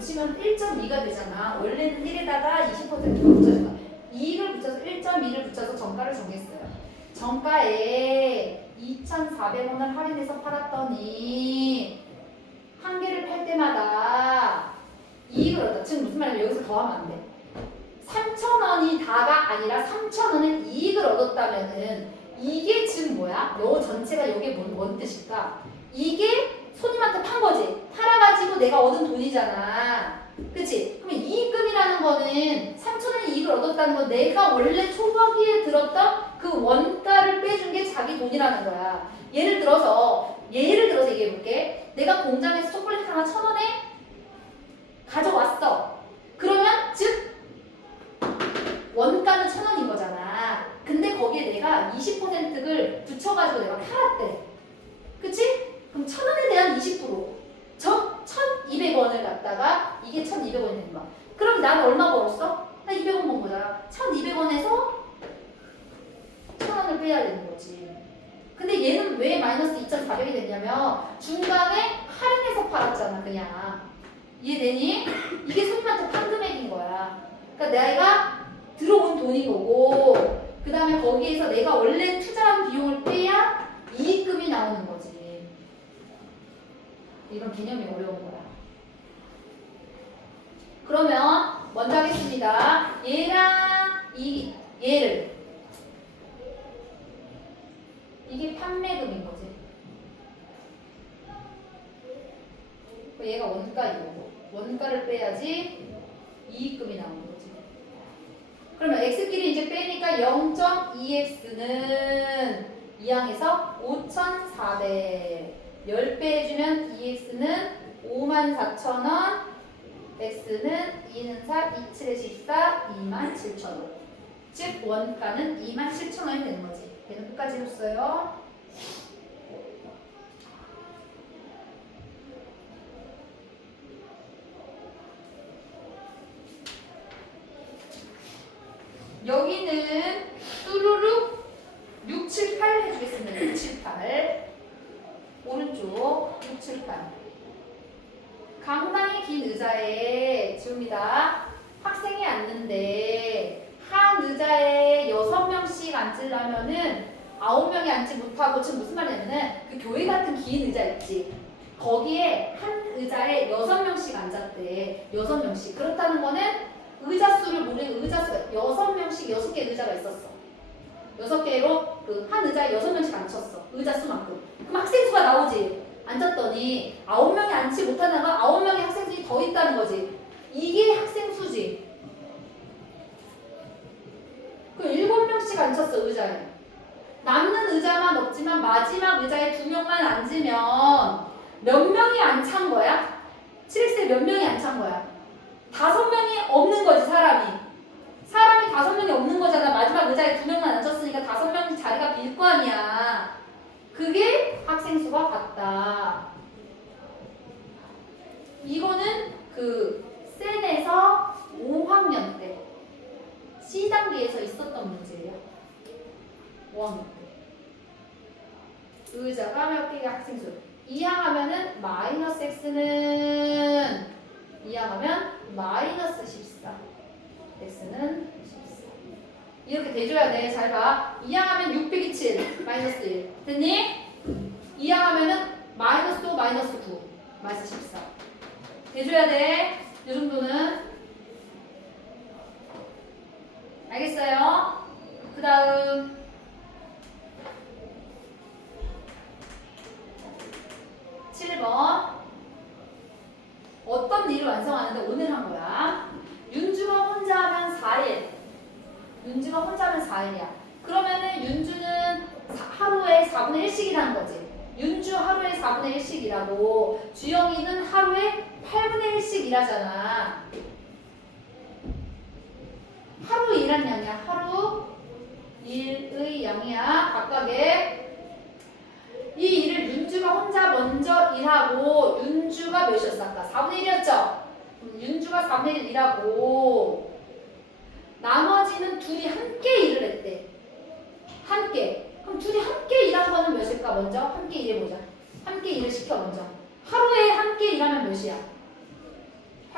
붙이면 1.2가 되잖아. 원래는 1에다가 20%가 붙여진 거야. 2를 붙여서 1.2를 붙여서 정가를 정했어요. 정가에 2,400원을 할인해서 팔았더니 한 개를 팔 때마다 이익을 얻었다. 지금 무슨 말이냐면 여기서 더하면 안 돼. 3,000원이 다가 아니라 3,000원을 이익을 얻었다면은 이게 지금 뭐야? 너 전체가 이게 뭔 뜻일까? 이게 손님한테 판 거지. 팔아가지고 내가 얻은 돈이잖아. 그치? 그러면 이익금이라는 거는 3,000원의 이익을 얻었다는 건 내가 원래 초과기에 들었던 그 원가를 빼준 게 자기 돈이라는 거야. 예를 들어서 얘기해볼게. 내가 공장에서 초콜릿 하나 1,000원에 가져왔어. 그러면 즉 원가는 1,000원인 거잖아. 근데 거기에 내가 20%를 붙여가지고 내가 팔았대. 그치? 그럼 1,000원에 대한 20%. 저 1,200원을 갖다가 이게 1,200원이 되는 거야. 그럼 나는 얼마 벌었어? 나 200원 번 거잖아. 1,200원에서 1,000원을 빼야 되는 거지. 근데 얘는 왜 마이너스 2,400이 됐냐면 중간에 할인해서 팔았잖아. 그냥. 이해되니? 이게 손님한테 판 금액인 거야. 그러니까 내가 들어온 돈인 거고 그 다음에 거기에서 내가 원래 투자한 비용을 빼야 이익금이 나오는 거지. 이건 개념이 어려운 거야. 그러면 먼저 하겠습니다. 얘랑 얘를 이게 판매금인 거지. 얘가 원가이고 원가를 빼야지 이익금이 나오는 거지. 그러면 x끼리 이제 빼니까 0.2x는 이항에서 5,400 10배 해주면 2x는 54,000원 x는 2는 4, 27에 14, 27,000원 즉 원가는 27,000원이 되는 거지. 얘는 끝까지 해줬어요. 여기는 뚜루룩 6, 7, 8 해주겠습니다. 6, 7, 8 오른쪽 6, 7, 8 강당의 긴 의자에 지웁니다. 학생이 앉는데 한 의자에 6명씩 앉으려면은 9명이 앉지 못하고 지금 무슨 말이냐면은 그 교회 같은 긴 의자 있지. 거기에 한 의자에 6명씩 앉았대. 6명씩. 그렇다는 거는 의자 수를 모르는 의자 수가 6명씩 6개 의자가 있었어. 6개로 그 한 의자에 6명씩 앉혔어. 의자 수만큼. 그럼 학생 수가 나오지. 앉았더니 9명이 앉지 못하다가 9명의 학생들이 더 있다는 거지. 이게 학생 수지. 그 7명씩 앉혔어 의자에. 남는 의자만 없지만 마지막 의자에 2명만 앉으면 몇 명이 안 찬 거야? 7x에 몇 명이 안 찬 거야? 5명이 없는 거지 사람이 5명이 없는 거잖아. 마지막 의자에 2명만 앉았으니까 5명 자리가 빌 거 아니야. 그게 학생 수가 같다. 이거는 그 센에서 5학년 때 C단계에서 있었던 문제예요. 5학년 때 의자가 몇 개의 학생 수 이항하면은 마이너스 x는 이항하면 마이너스 14 x는 14 이렇게 대줘야 돼. 잘 봐. 이항하면 600이 7 마이너스 1 됐니? 이항하면은 마이너스 5 마이너스 9 마이너스 14 대줘야 돼. 이 정도는 알겠어요? 그 다음 7번 어떤 일을 완성하는데 오늘 한 거야. 윤주가 혼자 하면 4일. 윤주가 혼자 하면 4일이야. 그러면은 윤주는 하루에 4분의 1씩 일하는 거지. 윤주 하루에 4분의 1씩 일하고 주영이는 하루에 8분의 1씩 일하잖아. 하루 일한 양이야. 하루 일의 양이야. 각각의 이 일을 윤주가 혼자 먼저 일하고 윤주가 몇이었어? 아까 4분의 1이었죠? 윤주가 4분의 1 일하고 나머지는 둘이 함께 일을 했대. 함께. 그럼 둘이 함께 일한 거는 몇일까? 먼저 함께 일해보자. 함께 일을 시켜 먼저. 하루에 함께 일하면 몇이야?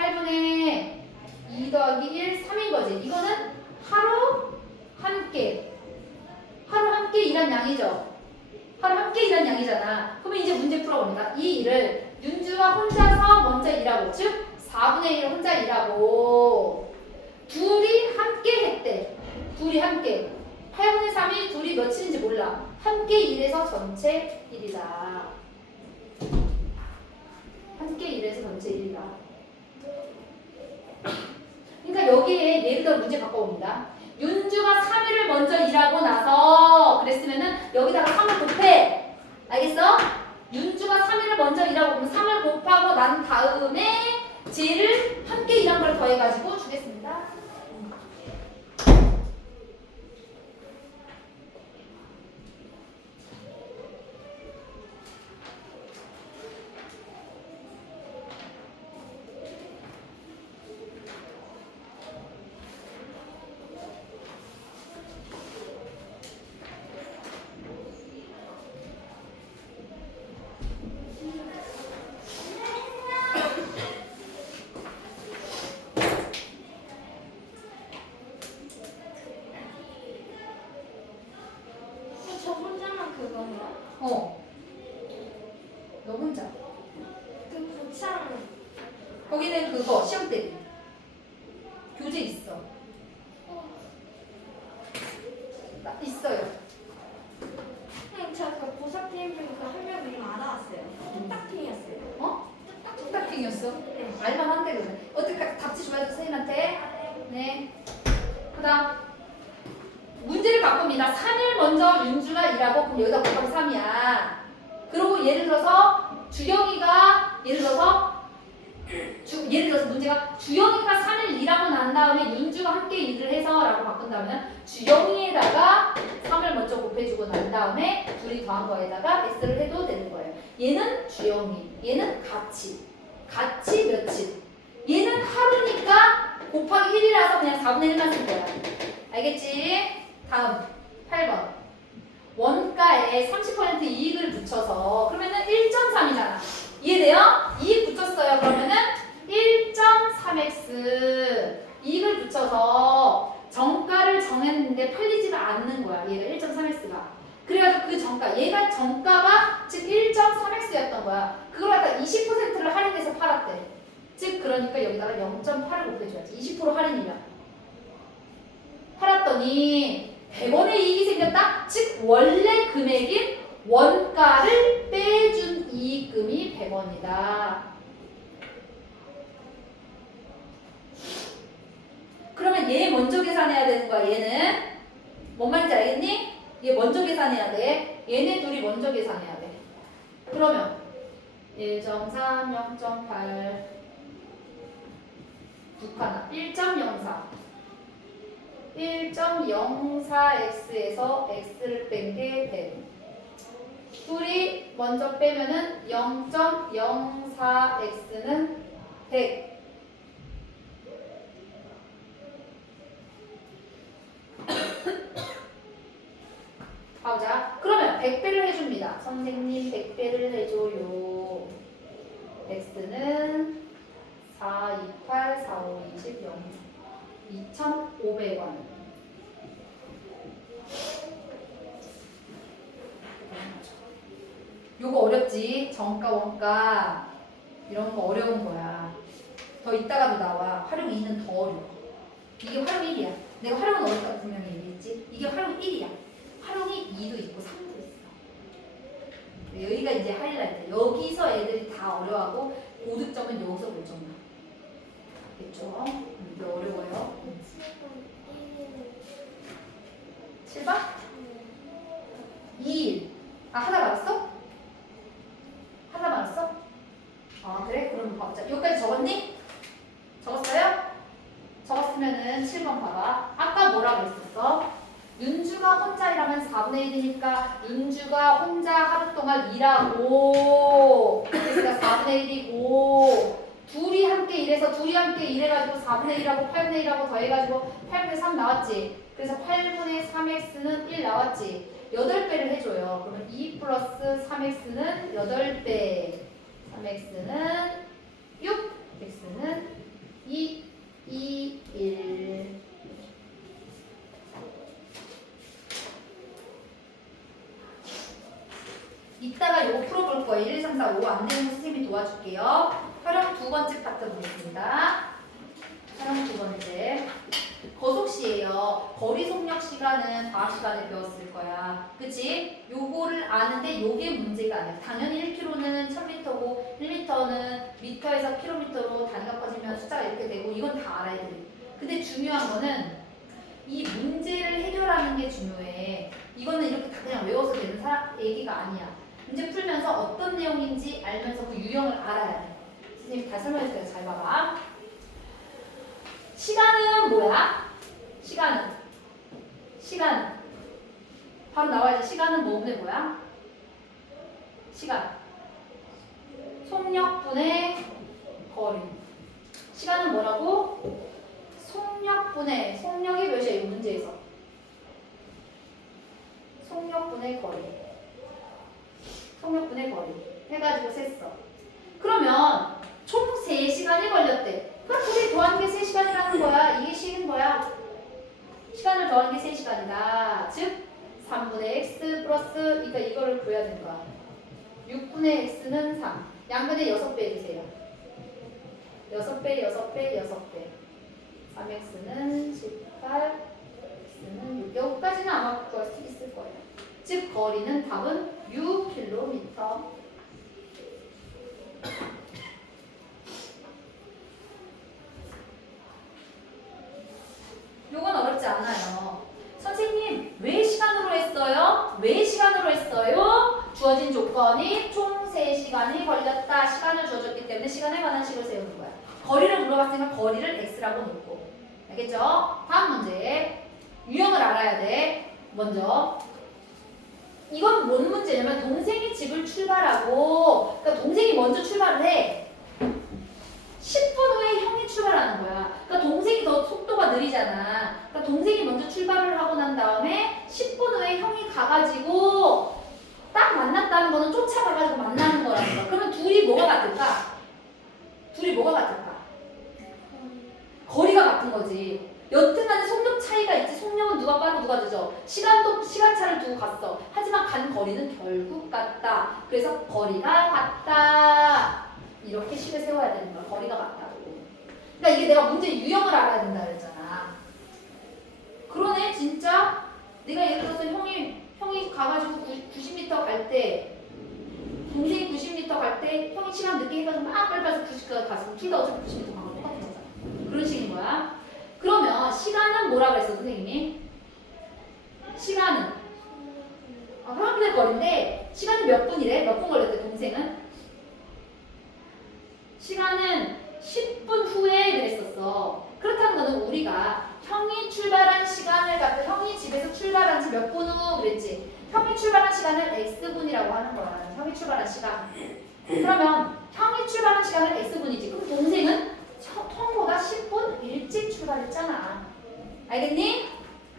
8분의 2 더하기 1, 3인 거지. 이거는 하루 함께. 하루 함께 일한 양이죠. 하루 함께 일한 양이잖아. 그러면 이제 문제 풀어봅니다. 이 일을 윤주가 혼자서 먼저 일하고, 즉 4분의 1 혼자 일하고 둘이 함께 했대. 둘이 함께. 8분의 3이 둘이 며칠인지 몰라. 함께 일해서 전체 1이다. 함께 일해서 전체 1이다. 그러니까 여기에 예를 들어 문제 바꿔봅니다. 윤주가 3일을 먼저 일하고 나서 그랬으면은 여기다가 3을 곱해. 알겠어? 윤주가 3일을 먼저 일하고 그럼 3을 곱하고 난 다음에 쟤를 함께 일한 걸 더해가지고 주겠습니다. 저 혼자만 그거예요? 너 혼자. 그 고창 거기는 그거 시험 대비. 교재 있어. 나 있어요. 선생님 저그 보석팀 중에 그한 명 이름 알아왔어요. 뚝딱팀이었어요. 어? 뚝딱핑이었어? 네. 알만한데 그래. 어떻게 답지 줘야죠 선생님한테? 네. 그다음 문제를 바꿉니다. 3일 먼저 윤주가 일하고 그럼 여기다 곱하기 3이야. 그리고 예를 들어서 주영이가 예를 들어서 문제가 주영이가 3일 일하고 난 다음에 윤주가 함께 일을 해서 라고 바꾼다면 주영이에다가 3을 먼저 곱해주고 난 다음에 둘이 더한 거에다가 x를 해도 되는 거예요. 얘는 주영이, 얘는 같이 며칠. 얘는 하루니까 곱하기 1이라서 그냥 4분의 1만 쓸 거야. 알겠지? 다음 8번. 원가에 30% 이익을 붙여서 그러면은 1.3이잖아. 이해돼요? 이익 붙였어요. 그러면은 1.3x 이익을 붙여서 정가를 정했는데 팔리지가 않는 거야. 얘가 1.3x가. 그래가지고 그 정가, 얘가 정가가 즉 1.3x였던 거야. 그걸 갖다 20%를 할인해서 팔았대. 즉 그러니까 여기다가 0.8을 곱해줘야지. 20% 할인이면. 팔았더니 100원의 이익이 생겼다? 즉 원래 금액인 원가를 빼준 이익금이 100원이다. 그러면 얘 먼저 계산해야 되는 거야. 얘는 뭔 말인지 알겠니? 얘 먼저 계산해야 돼. 얘네 둘이 먼저 계산해야 돼. 그러면 1.3, 0.8 두 칸 1.04 1.04x에서 x를 뺀 게 100. 둘이 먼저 빼면은 0.04x는 100. 가보자. 그러면 100배를 해줍니다. 선생님 100배를 해줘요. x는 4, 28, 4, 5, 20, 0. 2,500원. 요거 어렵지? 정가, 원가 이런 거 어려운 거야. 더 이따가도 나와. 활용 2는 더 어려워. 이게 활용 1이야. 내가 활용은 어렵다고 분명히 얘기했지? 이게 활용 1이야. 활용이 2도 있고 3도 있어. 여기가 이제 하이라이트. 여기서 애들이 다 어려워하고 고득점은 여기서 볼 정도. 알겠죠? 이게 어려워요. 7번? 2일. 아, 하나 말았어? 하나 말았어? 아, 그래? 그럼 봐보자. 여기까지 적었니? 적었어요? 적었으면은 7번 봐봐. 아까 뭐라 그랬었어? 윤주가 혼자 일하면 4분의 1이니까 윤주가 혼자 하루 동안 일하고 그러니까 4분의 1이고 둘이 함께 일해가지고 4분의 1하고 8분의 1하고 더해가지고 8분의 3 나왔지. 그래서 8분의 3x는 1 나왔지. 8배를 해줘요. 그러면 2 플러스 3x는 8배. 3x는 6, x는 2, 2, 1. 이따가 요거 풀어볼 거예요. 1, 2, 3, 4, 5 안 되는 거 선생님이 도와줄게요. 활용 두 번째 파트 보겠습니다. 활용 두 번째. 거속시예요. 거리 속력 시간은 과학 시간에 배웠을 거야. 그치? 요거를 아는데 요게 문제가 아니야. 당연히 1km는 1000m고 1m는 미터에서 킬로미터로 단위가 커지면 숫자가 이렇게 되고 이건 다 알아야 돼. 근데 중요한 거는 이 문제를 해결하는 게 중요해. 이거는 이렇게 다 그냥 외워서 되는 얘기가 아니야. 문제 풀면서 어떤 내용인지 알면서 그 유형을 알아야 돼. 선생님 다시 설명해 줄게요. 잘 봐봐. 시간은 뭐야? 시간은 바로 나와야지. 시간은 뭐분의 뭐야? 시간 속력분의 거리. 시간은 뭐라고? 속력분의 속력이 몇이야? 이 문제에서 속력분의 거리. 속력분의 거리 해가지고 셌어. 그러면 총 3시간이 걸렸대. 그럼 둘이 더한 게 3시간이라는 거야. 이게 식인 거야. 시간을 더한 게 3시간이다. 즉 3분의 x 플러스 그러니까 이거를 구해야 되는 거야. 6분의 x는 3. 양변에 6배 해주세요. 6배 6배 3x는 18 x는 6. 여기까지는 아마 구할 수 있을 거예요. 즉 거리는 답은 6km. 요건 어렵지 않아요. 선생님 왜 시간으로 했어요? 왜 시간으로 했어요? 주어진 조건이 총 3시간이 걸렸다. 시간을 주어졌기 때문에 시간에 관한 식을 세우는 거야. 거리를 물어봤으니까 거리를 x라고 놓고. 알겠죠? 다음 문제. 유형을 알아야 돼. 먼저 이건 뭔 문제냐면 동생이 집을 출발하고 그러니까 동생이 먼저 출발을 해. 10분 후에 형이 출발하는 거야. 그러니까 동생이 더 속도가 느리잖아. 그러니까 동생이 먼저 출발을 하고 난 다음에 10분 후에 형이 가가지고 딱 만났다는 거는 쫓아가가지고 만나는 거라는 거야. 그러면 둘이 뭐가 같을까? 거리가 같은 거지. 여튼간에 속력 차이가 있지. 속력은 누가 빠르고 누가 늦어. 시간도 시간차를 두고 갔어. 하지만 간 거리는 결국 같다. 그래서 거리가 같다. 이렇게 식을 세워야 되는 거야. 거리가 같다고. 그러니까 이게 내가 문제 유형을 알아야 된다 그랬잖아. 그러네 진짜. 내가 예를 들어서 형이 가가지고 90m 갈 때 동생이 90m 갈 때 형이 시간 늦게 해가지고 막 빨리 가서 90까지 갔으면 둘 다 어차피 90m 가면 똑같은 거잖아. 그런 식인 거야. 그러면 시간은 뭐라고 했어 선생님이? 시간은 확인할 거리인데 시간이 몇 분이래? 몇 분 걸렸대 동생은? 시간은 10분 후에 그랬었어. 그렇다는 거는 우리가 형이 출발한 시간을 갖고 형이 집에서 출발한 지 몇 분 후 그랬지. 형이 출발한 시간을 x분이라고 하는 거야. 형이 출발한 시간. 그러면 형이 출발한 시간은 x분이지. 그럼 동생은 형보다 10분 일찍 출발했잖아. 알겠니?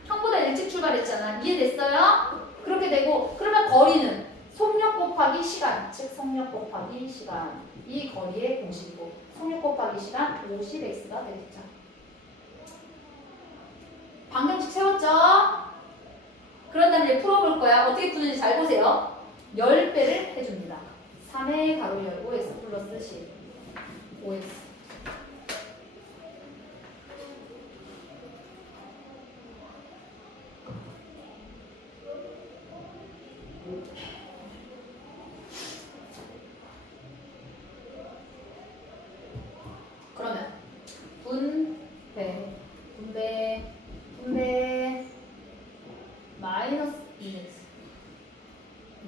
형보다 일찍 출발했잖아. 이해됐어요? 그렇게 되고 그러면 거리는 속력 곱하기 시간, 즉 속력 곱하기 시간. 이 거리의 공식이고 속력 곱하기 시간 50x가 되겠죠. 방정식 세웠죠? 그런 다음에 이제 풀어볼 거야. 어떻게 푸는지 잘 보세요. 10배를 해줍니다. 3의 가로 열고 x 플러스 10 5x 그러면 분배 마이너스 2x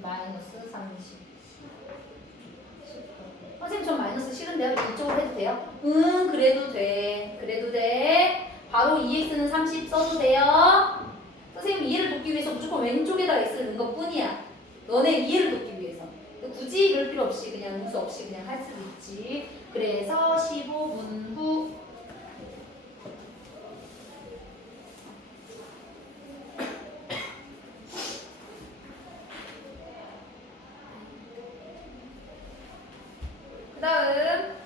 마이너스 30 선생님 전 마이너스 싫은데요? 이쪽으로 해도 돼요? 그래도 돼 바로 2x는 30 써도 돼요? 선생님 이해를 돕기 위해서 무조건 왼쪽에다가 x를 넣은 것 뿐이야. 너네 이해를 돕기 위해서 굳이 이럴 필요 없이 그냥 음수 없이 그냥 할 수도 있지. 그래서 15분 후 그 다음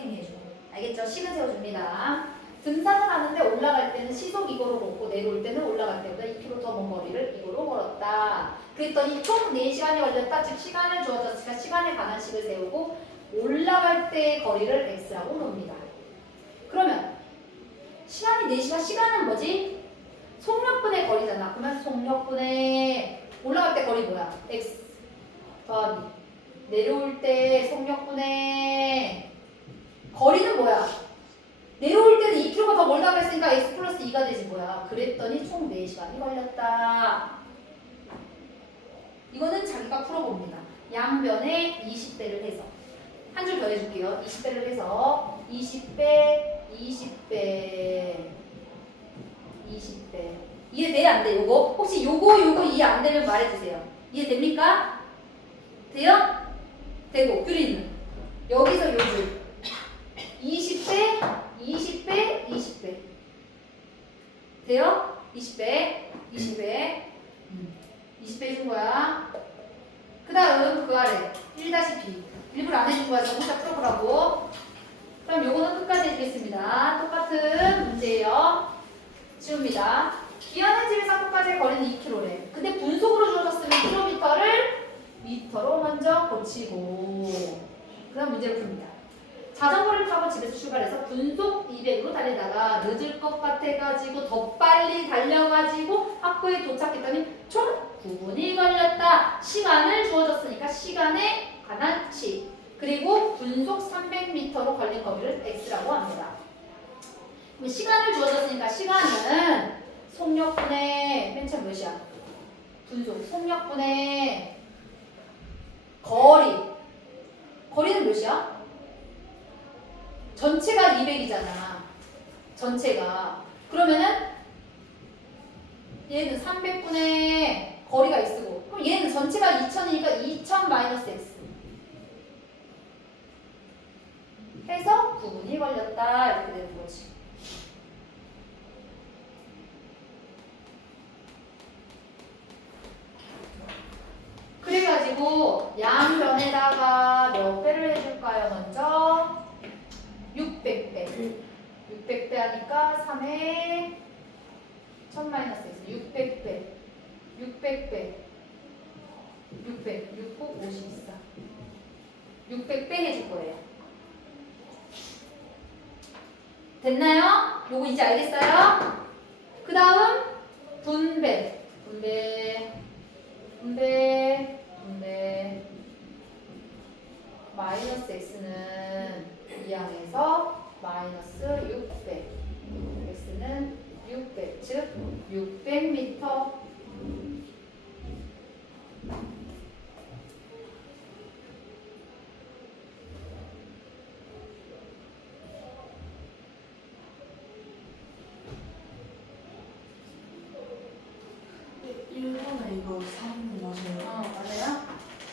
선생님이 해주고. 알겠죠? 식은 세워줍니다. 등산을 하는데 올라갈 때는 시속 이거로 걷고 내려올 때는 올라갈 때보다 2km 더 먼 거리를 이거로 걸었다. 그랬더니 총 4시간이 걸렸다. 즉 시간을 주어졌으니까 시간에 관한 식을 세우고 올라갈 때의 거리를 x라고 놓습니다. 그러면 시간이 4시간, 시간은 뭐지? 속력분의 거리잖아. 그러면 속력분의 올라갈 때 거리 뭐야? x 더하기 내려올 때 속력분의 거리는 뭐야? 내려올 때는 2km가 더 멀다고 했으니까 x 플러스 2가 되지 뭐야. 그랬더니 총 4시간이 걸렸다. 이거는 자기가 풀어봅니다. 양변에 20배를 해서 한 줄 더 해줄게요. 20배를 해서 20배, 20배, 20배. 이해돼? 안 돼? 요거? 혹시 요거 이해 안 되면 말해주세요. 이해됩니까? 돼요? 되고. 규리는 여기서 요줄 20배, 20배, 20배. 돼요? 20배, 20배. 20배 해준 거야. 그 다음 그 아래 1-b. 일부러 안 해준 거야. 저 혼자 풀어보라고. 그럼 요거는 끝까지 해주겠습니다. 똑같은 문제예요. 지웁니다. 기하는 집에서 끝까지의 거리는 2km래. 근데 분속으로 주어졌으면 킬로미터를 미터로 먼저 고치고 그 다음 문제를 풉니다. 자전거를 타고 집에서 출발해서 분속 200으로 달리다가 늦을 것 같아가지고 더 빨리 달려가지고 학교에 도착했더니 총 9분이 걸렸다. 시간을 주어졌으니까 시간에 관한 식 그리고 분속 300m로 걸린 거리를 x라고 합니다. 그럼 시간을 주어졌으니까 시간은 속력분의 맨 처음 몇이야? 분속 속력분의 거리는 몇이야? 전체가 200이잖아. 전체가. 그러면은 얘는 300분의 거리가 x고 그럼 얘는 전체가 2000이니까 2000 마이너스 x 해서 9분이 걸렸다. 이렇게 되는 거지. 그래가지고 양변에다가 몇 배를 해줄까요? 먼저 600배. 600배 하니까 3에 1000 마이너스 x 600배. 600배. 600. 6곱 54. 600배 해줄 거예요. 됐나요? 요거 이제 알겠어요? 그 다음 분배. 마이너스 x는 2항에서 마이너스 600 x는 600 즉 600m 이거 3 맞아요. 맞아요.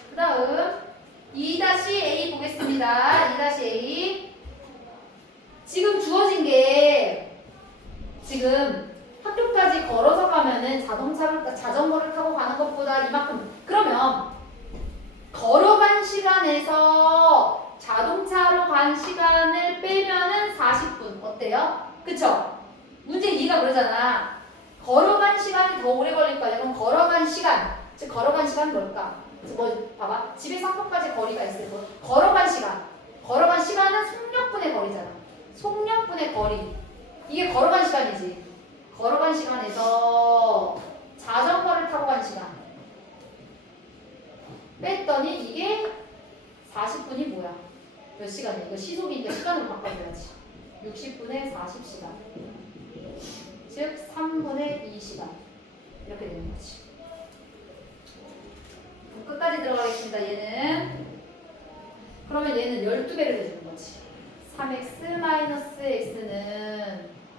그 다음 2-a 보겠습니다. 2-a 지금 주어진 게 지금 학교까지 걸어서 가면은 자전거를 타고 가는 것보다 이만큼 그러면 걸어간 시간에서 자동차로 간 시간을 빼면은 40분 어때요? 그쵸? 문제 2가 그러잖아. 걸어간 시간이 더 오래 걸릴 거야. 그럼 걸어간 시간 즉 걸어간 시간은 뭘까? 뭐 봐봐. 집에서 학교까지 거리가 있을 거. 걸어간 시간은 속력분의 거리잖아. 속력분의 거리. 이게 걸어간 시간이지. 걸어간 시간에서 자전거를 타고 간 시간. 뺐더니 이게 40분이 뭐야? 몇 시간이야? 이거 시속이니까 시간으로 바꿔줘야지. 60분의 40시간. 즉 3분의 2시간. 이렇게 되는 거지. 끝까지 들어가겠습니다. 얘는 그러면 얘는 12배를 해주는 거지. 3x-x는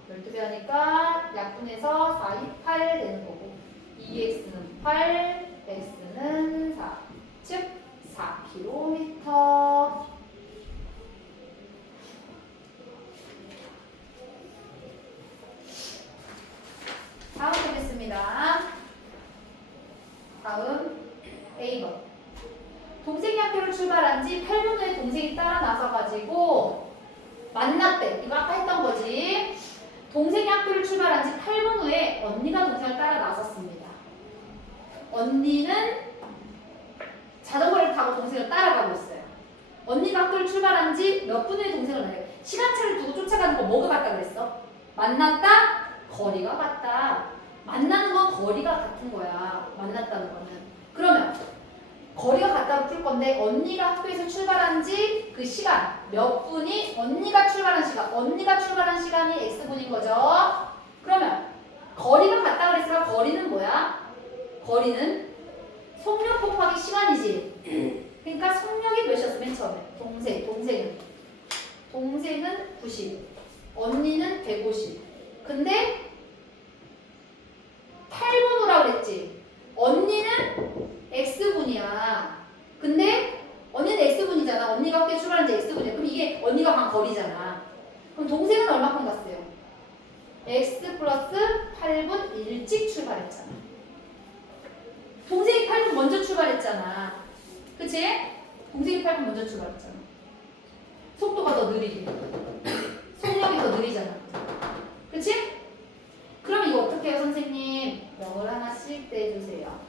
12배 하니까 약분해서 4, 2, 8 되는 거고 2x는 8, x는 4. 즉 4km. 다음 보겠습니다. 다음 A번. 동생이 학교를 출발한 지 8분 후에 동생이 따라 나서가지고 만났대. 이거 아까 했던 거지. 동생이 학교를 출발한 지 8분 후에 언니가 동생을 따라 나섰습니다. 언니는 자전거를 타고 동생을 따라가고 있어요. 언니가 학교를 출발한 지 몇 분 후에 동생을 만나요. 시간차를 두고 쫓아가는 거 뭐가 같다 그랬어? 만났다? 거리가 같다. 만나는 건 거리가 같은 거야. 만났다는 거는. 그러면 거리가 같다고 풀 건데 언니가 학교에서 출발한 지 그 시간 몇 분이 언니가 출발한 시간이 x분인 거죠. 그러면 거리가 같다 그랬으니까 거리는 뭐야? 거리는 속력 곱하기 시간이지. 그러니까 속력이 몇이었어 맨 처음에? 동생은 90, 언니는 150. 근데 8분 후라 그랬지. 언니는 x분이야. 근데 언니는 x분이잖아. 언니가 학교에 출발한 지 x분이야. 그럼 이게 언니가 간 거리잖아. 그럼 동생은 얼마큼 갔어요? x 플러스 8분 일찍 출발했잖아. 동생이 8분 먼저 출발했잖아. 그치? 동생이 8분 먼저 출발했잖아. 속도가 더 느리게. 속력이 더 느리잖아. 그치? 그럼 이거 어떻게 해요, 선생님? 영어를 하나 쓸 때 해주세요.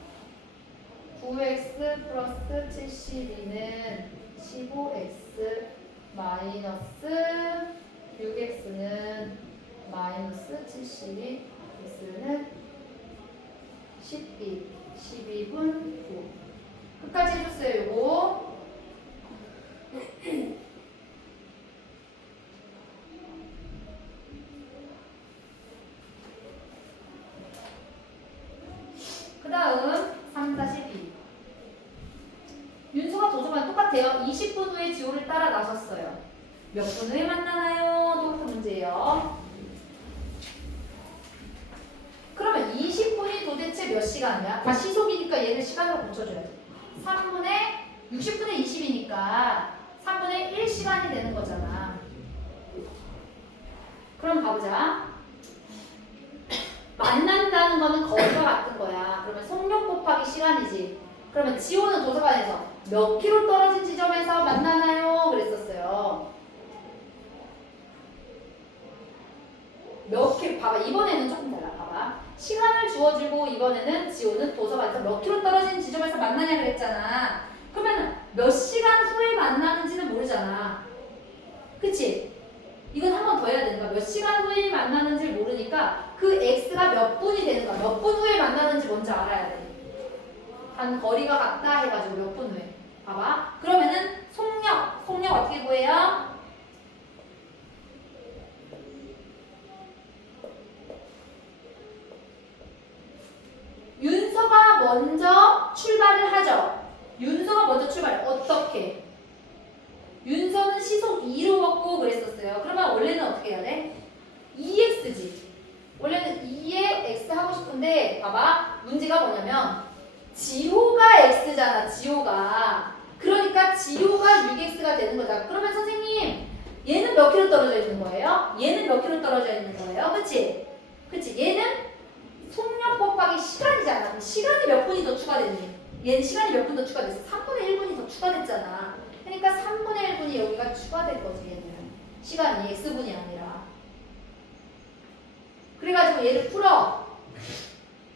9x 플러스 72는 15x 마이너스 6x는 마이너스 72, x는 12분 9. 끝까지 해줬어요, 요거. 그 다음 3-B. 윤수가 도서관 똑같아요. 20분 후에 지호를 따라 나섰어요. 몇 분 후에 만나나요? 똑같은 문제예요. 그러면 20분이 도대체 몇 시간이야? 다 시속이니까 얘를 시간으로 고쳐줘야지. 60분의 20이니까 3분의 1시간이 되는 거잖아. 그럼 가보자. 만난다는 거는 거리가 같은 거야. 그러면 속력 곱하기 시간이지. 그러면 지호는 도서관에서 몇 킬로 떨어진 지점에서 만나나요? 그랬었어요. 몇 킬로, 봐봐. 이번에는 조금 달라. 봐봐. 시간을 주어주고 이번에는 지호는 도서관에서 몇 킬로 떨어진 지점에서 만나냐 그랬잖아. 그러면 몇 시간 후에 만나는지는 모르잖아. 그치? 이건 한 번 더 해야 되는 거야. 몇 시간 후에 만나는지를 모르니까 그 x가 몇 분이 되는 거야. 몇 분 후에 만나는지 먼저 알아야 돼. 단 거리가 같다 해가지고 몇 분 후에. 봐봐. 그러면은 속력 어떻게 구해요? 윤서가 먼저 출발을 하죠. 윤서가 먼저 출발해. 어떻게? 윤서는 시속 2로 걷고 그랬었어요. 그러면 원래는 어떻게 해야 돼? 2x지. 원래는 2에 x 하고 싶은데 봐봐. 문제가 뭐냐면 지호가 x잖아. 지호가. 그러니까 지호가 6x가 되는 거잖아. 그러면 선생님 얘는 몇 킬로 떨어져 있는 거예요? 얘는 몇 킬로 떨어져 있는 거예요? 그치? 그치? 얘는 속력 곱하기 시간이잖아. 시간이 몇 분이 더 추가됐니? 얘는 시간이 몇 분 더 추가됐어? 3분의 1분이 더 추가됐잖아. 그러니까 3분의 1분이 여기가 추가될 거지. 얘는 시간이 x분이 아니라. 그래가지고 얘를 풀어.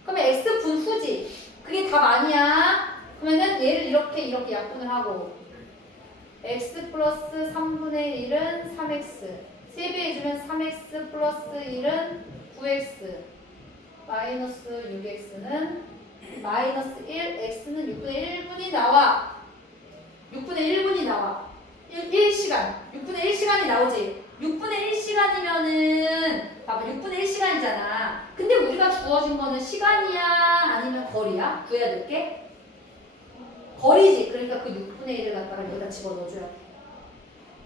그러면 x분 후지. 그게 답 아니야. 그러면은 얘를 이렇게 약분을 하고 x 플러스 3분의 1은 3x 3배 해주면 3x 플러스 1은 9x 마이너스 6x는 마이너스 1, x는 6분의 1분이 나와. 6분의 1분이 나와. 1시간. 6분의 1시간이 나오지. 6분의 1시간이면은 봐봐. 6분의 1시간이잖아. 근데 우리가 주어진 거는 시간이야? 아니면 거리야? 구해야 될 게? 거리지. 그러니까 그 6분의 1을 갖다가 여기다 집어넣어줘야 돼.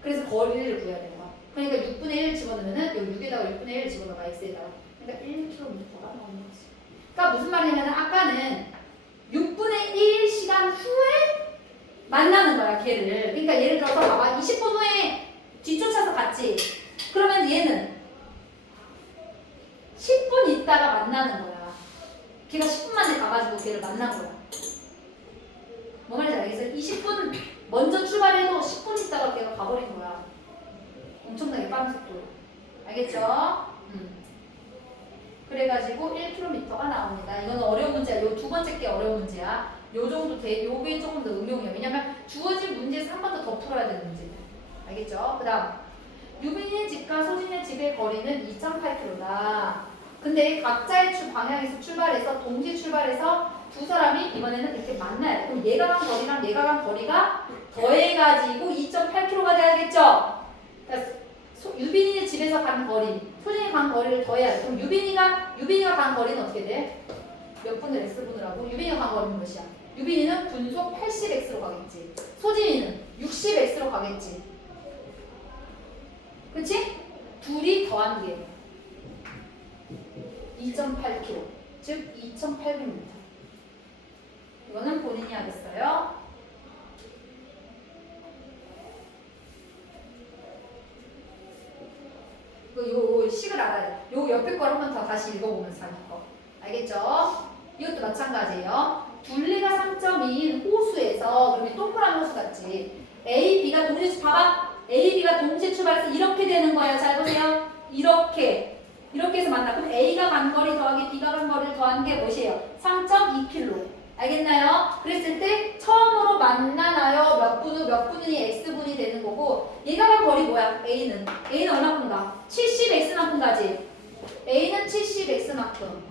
그래서 거리를 구해야 되는 거야. 그러니까 6분의 1 집어넣으면은 여기 6에다가 6분의 1 집어넣어봐. x에다가. 그러니까 1km가 나오는 거지. 그러니까 무슨 말이냐면 아까는 6분의 1시간 후에 만나는 거야, 걔를. 그러니까 예를 들어서 봐봐. 20분 후에 뒤쫓아서 갔지. 그러면 얘는 10분 있다가 만나는 거야. 걔가 10분 만에 가가지고 걔를 만난 거야. 뭐 말인지 알겠어요? 20분 먼저 출발해도 10분 있다가 걔가 가버린 거야. 엄청나게 빨리. 알겠죠? 그래가지고 1km가 나옵니다. 이거는 어려운 문제야. 요 두 번째 게 어려운 문제야. 요 정도 돼. 요게 조금 더 응용이야. 왜냐면 주어진 문제에서 한 번 더 풀어야 되는 문제들. 알겠죠? 그 다음 유빈이의 집과 소진의 집의 거리는 2.8km다. 근데 각자의 방향에서 출발해서 동시 출발해서 두 사람이 이번에는 이렇게 만나야 돼. 그럼 얘가 간 거리랑 얘가 간 거리가 더해가지고 2.8km가 돼야겠죠? 그러니까 유빈이의 집에서 간 거리, 소진이 간 거리를 더해야 돼. 그럼 유빈이가 간 거리는 어떻게 돼? 몇 분을 x분을 하고 유빈이가 간 거리는 몇이야? 유빈이는 분속 80x로 가겠지. 소진이는 60x로 가겠지. 그치? 둘이 더한 게 2.8km, 즉 2,800m. 이거는 본인이 하겠어요. 요 식을 알아야 돼. 요 옆에 걸 한 번 더 다시 읽어보면서 하는 거. 알겠죠? 이것도 마찬가지예요. 둘레가 3점인 호수에서, 그러면 동그란 호수 같지? A, B가 동시에 봐봐. A, B가 동시에 출발해서 이렇게 되는 거예요. 잘 보세요. 이렇게 해서 만나. 그럼 A가 간 거리 더하기 B가 간 거리를 더한 게 무엇이에요? 3.2km. 알겠나요? 그랬을 때 처음으로 만나나요? 몇 분이 x분이 되는 거고, 얘가 간 거리 뭐야? A는 얼마큼 가? 70x만큼 가지. A는 70x만큼,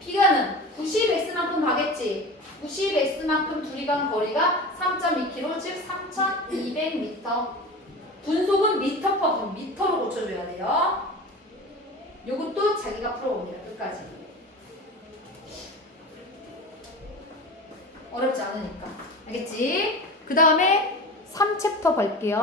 B가는 90x만큼 가겠지. 90x만큼 둘이 간 거리가 3.2km, 즉 3,200m. 분속은 미터 퍼 분, 미터로 고쳐줘야 돼요. 요것도 자기가 풀어옵니다. 끝까지. 어렵지 않으니까. 알겠지? 그 다음에 3챕터 갈게요.